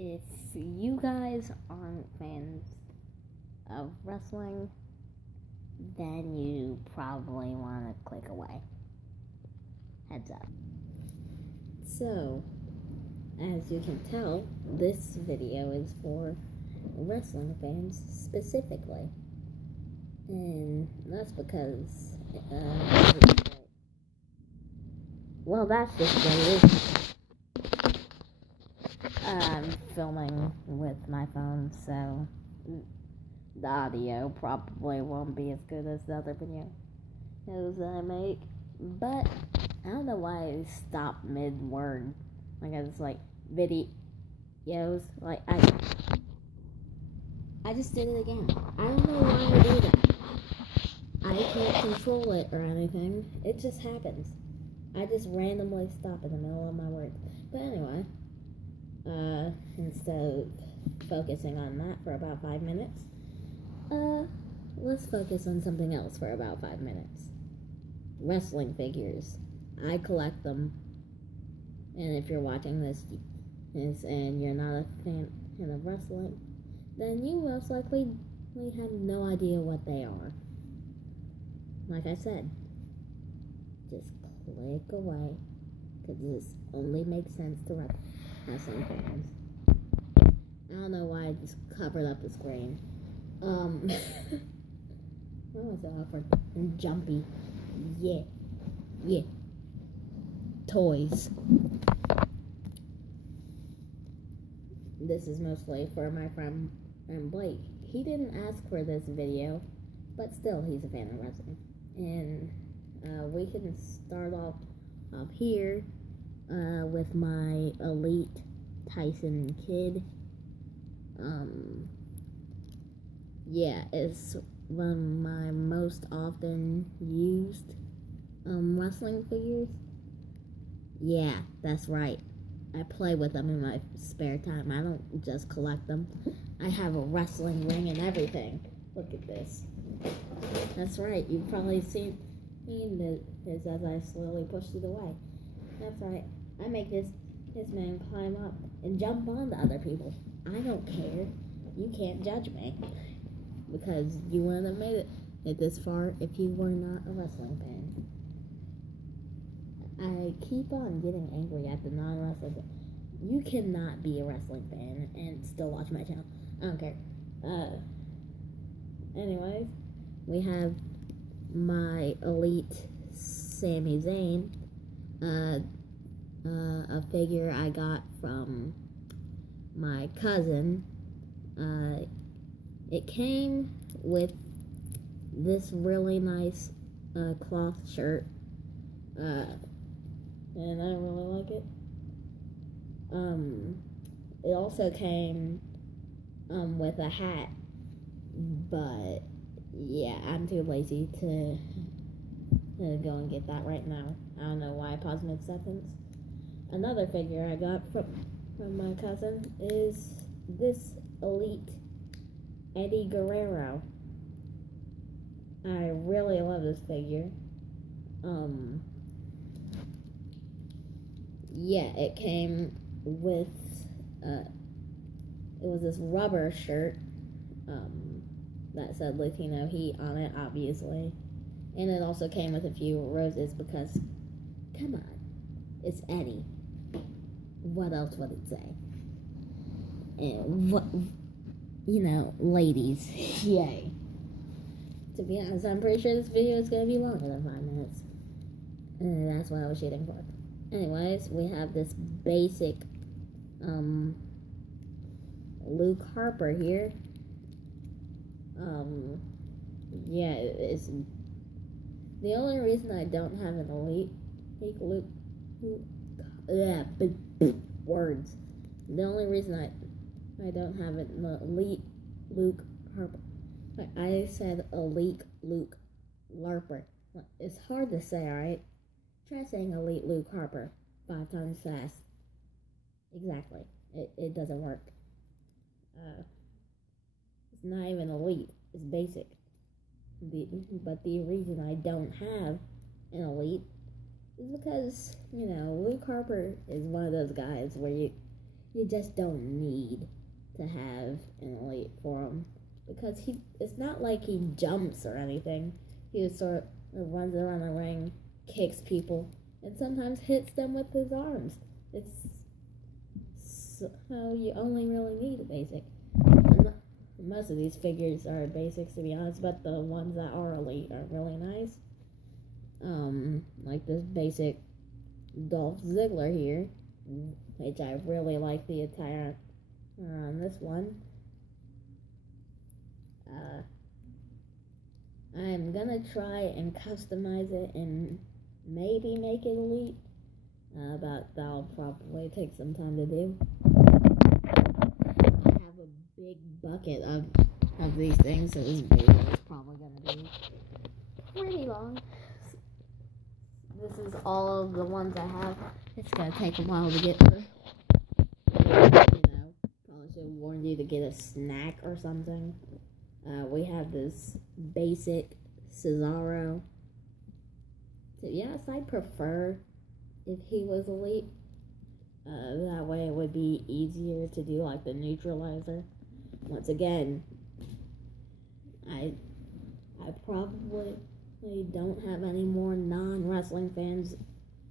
If you guys aren't fans of wrestling, then you probably want to click away. Heads up. So, as you can tell, this video is for wrestling fans specifically. And that's because, well, that's just what it is. I'm filming with my phone, so the audio probably won't be as good as the other videos that I make. But I don't know why I stopped mid-word. Like I was like videos. Like I just did it again. I don't know why I do that. I can't control it or anything. It just happens. I just randomly stop in the middle of my words. But anyway, instead of focusing on that for about 5 minutes, let's focus on something else for about 5 minutes. Wrestling figures. I collect them. And if you're watching this and you're not a fan of wrestling, then you most likely have no idea what they are. Like I said, just click away, because this only makes sense to wrestling fans. I don't know why I just covered up the screen. Why was so awkward and jumpy? Yeah. Toys. This is mostly for my friend Blake. He didn't ask for this video, but still he's a fan of wrestling. And we can start off up here with my Elite Tyson Kidd. Yeah, it's one of my most often used wrestling figures. Yeah, that's right. I play with them in my spare time. I don't just collect them. I have a wrestling ring and everything. Look at this. That's right. You've probably seen this as I slowly pushed it away. That's right. I make this man climb up and jump on to other people. I don't care. You can't judge me, because you wouldn't have made it this far if you were not a wrestling fan. I keep on getting angry at the non-wrestling fan. You cannot be a wrestling fan and still watch my channel. I don't care. Anyways, we have my Elite Sami Zayn, a figure I got from my cousin. It came with this really nice cloth shirt, and I really like it. It also came with a hat, but yeah, I'm too lazy to go and get that right now. I don't know why I paused mid-sentence. Another figure I got from my cousin is this Elite Eddie Guerrero. I really love this figure. Yeah, it came with it was this rubber shirt that said Latino Heat on it, obviously. And it also came with a few roses because, come on, it's Eddie. What else would it say? And what, ladies, yay. To be honest, I'm pretty sure this video is going to be longer than 5 minutes. And that's what I was shooting for. Anyways, we have this basic Luke Harper here. Yeah, it's the only reason I don't have an Elite Luke. Words. The only reason I don't have an Elite Luke Harper. I said Elite Luke Larper. It's hard to say, alright? Try saying Elite Luke Harper 5 times fast. Exactly. It doesn't work. It's not even elite. It's basic. But the reason I don't have an Elite is because, Luke Harper is one of those guys where you just don't need to have an elite for him because it's not like he jumps or anything. He just sort of runs around the ring, kicks people, and sometimes hits them with his arms. It's so you only really need a basic. And most of these figures are basics, to be honest, but the ones that are elite are really nice. Like this basic Dolph Ziggler here, which I really like the attire on this one. I'm gonna try and customize it and maybe make it elite, but that'll probably take some time to do. I have a big bucket of these things, so this video is probably gonna be pretty long. This is all of the ones I have. It's gonna take a while to get through. Probably should have warned you to get a snack or something. We have this basic Cesaro. So yes, I'd prefer if he was elite. That way it would be easier to do like the neutralizer. Once again, I probably don't have any more non-wrestling fans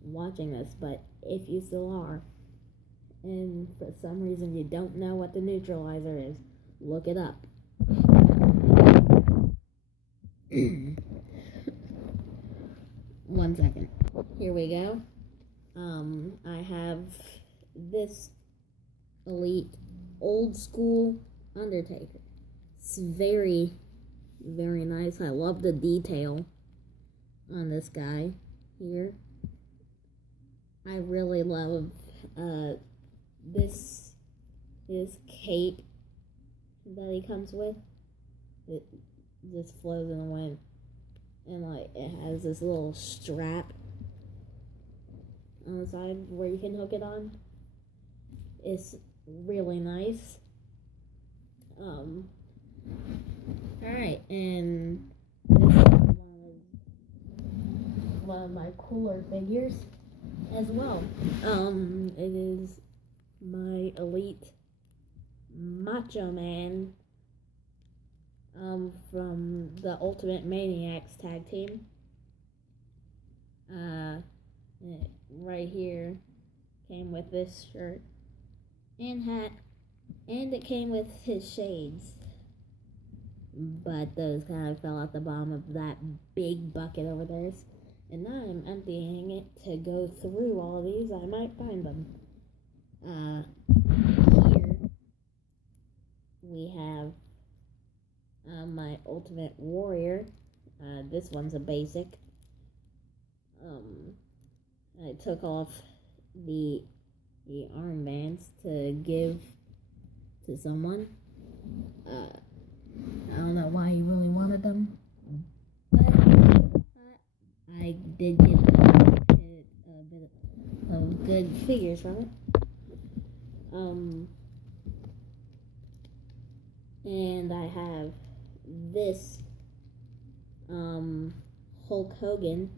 watching this, but if you still are, and for some reason you don't know what the neutralizer is, look it up. One second. Here we go. I have this elite old school Undertaker. It's very, very nice. I love the detail on this guy here. I really love this cape that he comes with. It just flows in the wind, and like it has this little strap on the side where you can hook it on. It's really nice. Alright, and this is one of my cooler figures as well. It is my elite Macho Man from the Ultimate Maniacs tag team. Right here came with this shirt and hat, and it came with his shades, but those kind of fell out the bottom of that big bucket over there, and now I'm emptying it to go through all of these. I might find them. Here we have my Ultimate Warrior. This one's a basic. I took off the armbands to give to someone. I don't know why he really wanted them, but I did get a bit of good figures from it. And I have this Hulk Hogan.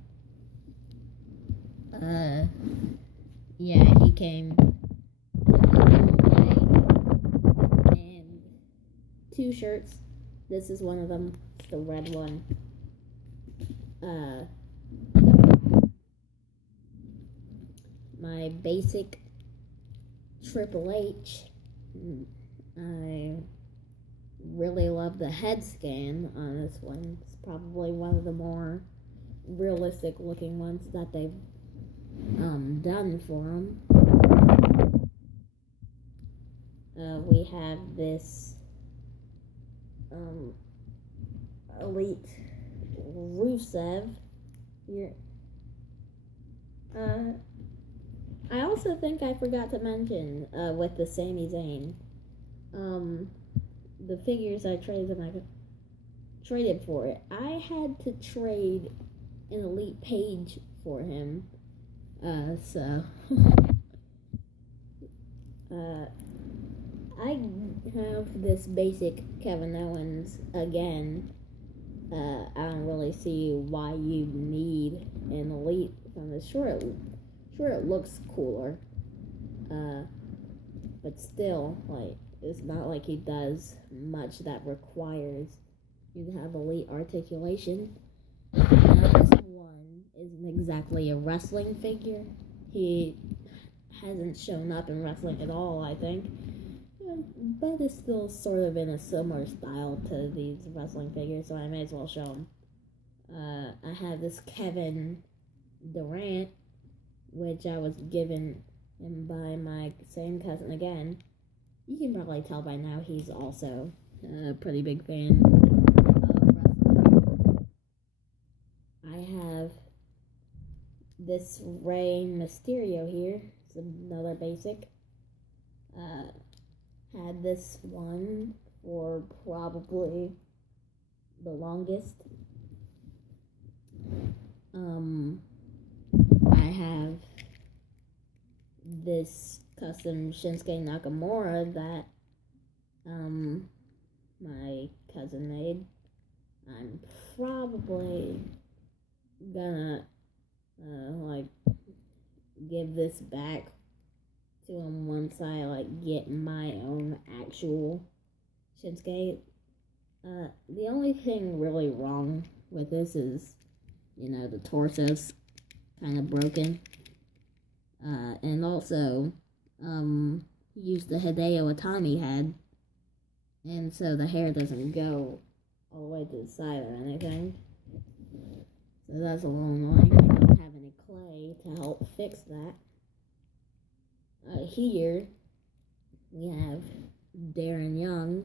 Yeah, he came and 2 shirts. This is one of them, the red one. My basic Triple H. I really love the head scan on this one. It's probably one of the more realistic looking ones that they've done for him. We have this elite Rusev here. I also think I forgot to mention with the Sami Zayn, the figures I traded for it. I had to trade an elite Page for him. So I have this basic Kevin Owens again. I don't really see why you need an elite from this. Sure it looks cooler, but still, like, it's not like he does much that requires you to have elite articulation. Now, this one isn't exactly a wrestling figure. He hasn't shown up in wrestling at all, I think. But it's still sort of in a similar style to these wrestling figures, so I may as well show them. I have this Kevin Durant, which I was given him by my same cousin again. You can probably tell by now he's also a pretty big fan of wrestling. I have this Rey Mysterio here. It's another basic. Had this one for probably the longest. I have this custom Shinsuke Nakamura that my cousin made. I'm probably gonna give this back to him once I get my own actual Shinsuke. The only thing really wrong with this is, the torso's kind of broken. And also, he used the Hideo Itami head, and so the hair doesn't go all the way to the side or anything. So that's a little annoying. I don't have any clay to help fix that. Here, we have Darren Young.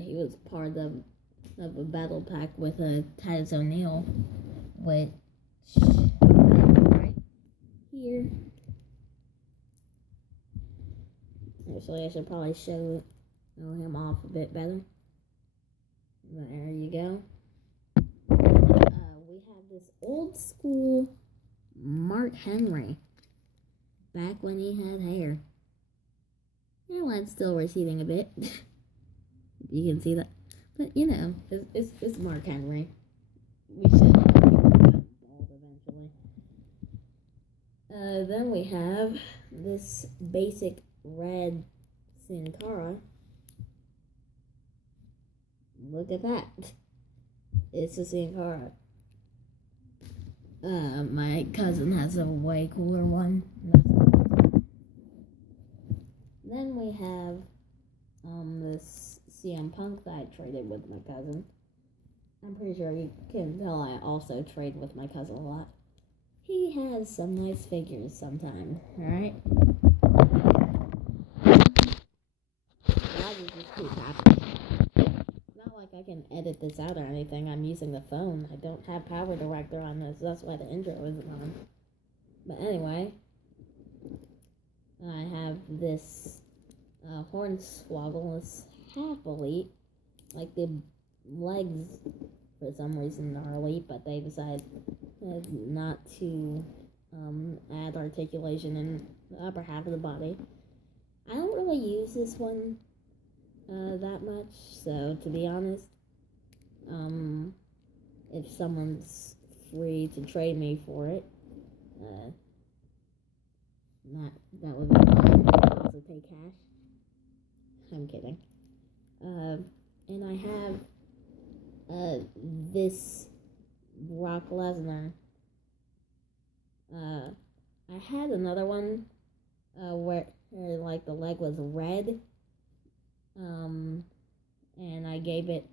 He was part of a battle pack with Titus O'Neil, which is right here. Actually, I should probably show him off a bit better. There you go. We have this old school Mark Henry, back when he had hair. Hairline's still receding a bit. You can see that. But, it's Mark Henry. We should become bald eventually. Then we have this basic red Sin Cara. Look at that. It's a Sin Cara. My cousin has a way cooler one. Then we have this CM Punk that I traded with my cousin. I'm pretty sure you can tell I also trade with my cousin a lot. He has some nice figures sometimes, alright? Why does this keep happening? It's not like I can edit this out or anything. I'm using the phone. I don't have Power Director on this. That's why the intro isn't on. But anyway, I have this Hornswoggle. It's half elite. Like, the legs, for some reason, are elite, but they decided not to add articulation in the upper half of the body. I don't really use this one that much, so to be honest, if someone's free to trade me for it, that would be fine. I'd also pay cash. I'm kidding. And I have this Brock Lesnar. I had another one where like the leg was red, and I gave it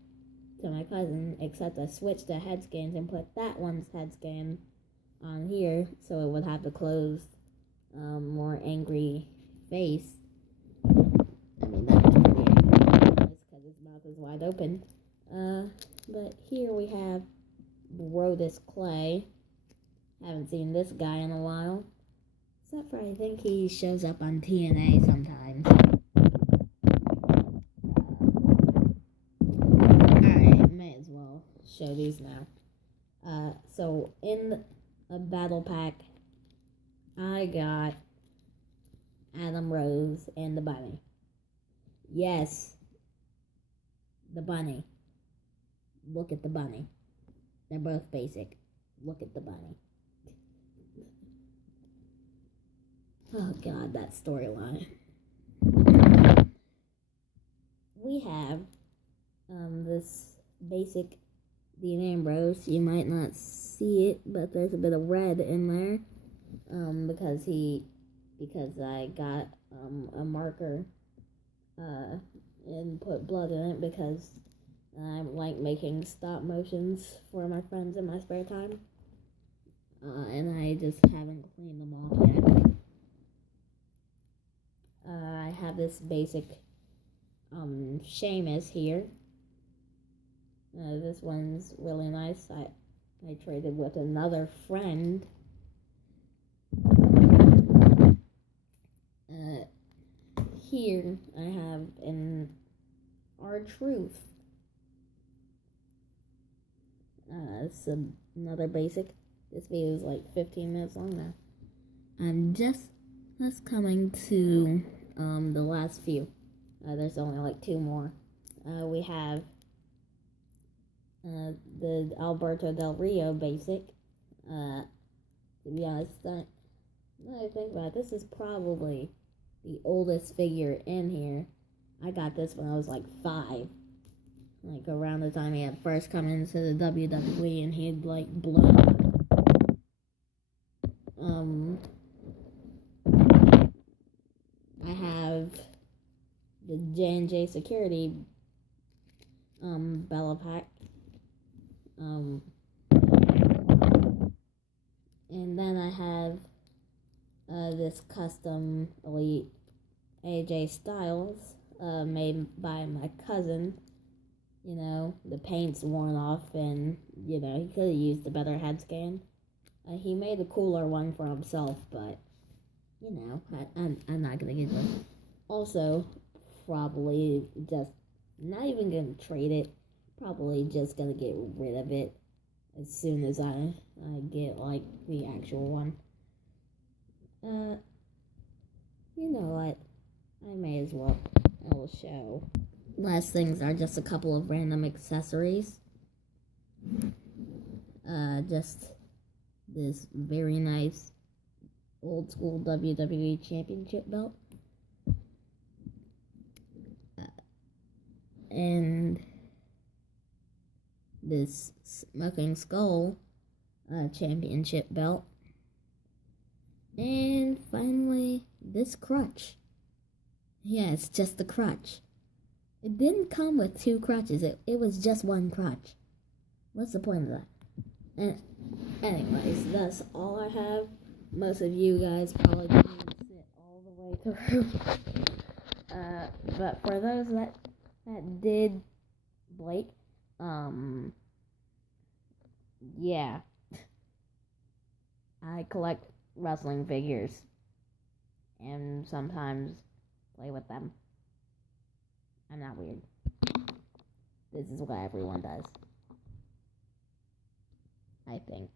to my cousin, except I switched the head scans and put that one's head scan on here so it would have the closed, more angry face. I mean, that's pretty angry because his mouth is wide open. But here we have Brodus Clay. Haven't seen this guy in a while. Except for I think he shows up on TNA sometimes. Alright, may as well show these now. So in a battle pack, I got Adam Rose and the bunny. Yes, the bunny. Look at the bunny. They're both basic. Look at the bunny. Oh god, that storyline. basic Dean Ambrose. You might not see it, but there's a bit of red in there. Because I got a marker and put blood in it because I like making stop motions for my friends in my spare time. And I just haven't cleaned them off yet. I have this basic Seamus here. This one's really nice. I traded with another friend. Here I have an R-Truth. It's another basic. This video is like 15 minutes long now. I'm just coming to the last few. There's only like 2 more. We have the Alberto Del Rio basic. To be honest, now I think about it, this is probably the oldest figure in here. I got this when I was like 5. Like around the time he had first come into the WWE and he had like blown. I have the J&J Security Bella Pack. And then I have this custom Elite AJ Styles made by my cousin. You know, the paint's worn off and, you know, he could have used a better head scan. He made a cooler one for himself, but, you know, I'm not going to get one. Also, probably just not even going to trade it. Probably just going to get rid of it as soon as I get, like, the actual one. You know what? I may as well. I will show. Last things are just a couple of random accessories. Just this very nice old school WWE Championship belt. And this Smoking Skull Championship belt. And finally, this crutch. Yeah, it's just the crutch. It didn't come with 2 crutches. It was just 1 crutch. What's the point of that? And anyways, that's all I have. Most of you guys probably didn't sit all the way through. But for those that did, Blake, yeah. I collect wrestling figures. And sometimes play with them. I'm not weird. This is what everyone does. I think.